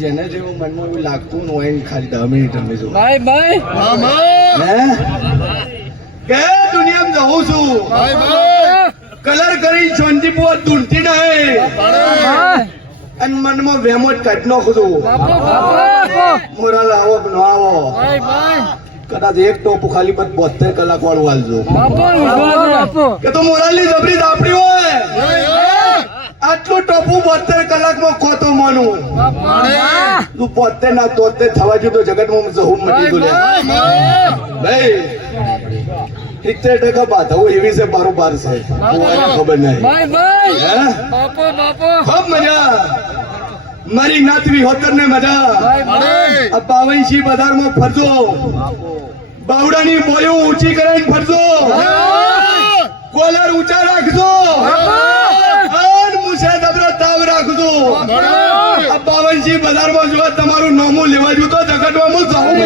જેને જેવું મનમાં એવું લાગતું ને હોય ખાલી 10 મિનિટ અમે જો ભાઈ ભાઈ કે દુનિયામાં જવું છું કલર કરી શાંતિપૂ ધૂંઢતી નહીં અને મનમાં વેમો જ કાઢ નાખું છું મોરલ આવો કે ન આવો કદાચ એક ટોપ ખાલી 72 કલાક વાળું હાલજો કે તો મોરલની જબરી દાપડી હોય આટલું ટોપું 72 કલાકમાં ખોતો માનું તું 72 ના 73 થવા જો તો જગતમાં જહું મટી ગયું ભાઈ 70% બાધા એવી છે બારોબાર છે ખબર નહીં ખૂબ મજા મારી નાતવી હોતર ને મજા આ પાવનશી બજારમાં ફરજો બાવડાની બોલીઓ ઊંચી કરીને ફરજો કોલર ઊંચા રાખજો તાવ રાખજો આ પાવનશી બજારમાં જો તમારું નામું લેવા જો તો જગતમાં હું જાઉં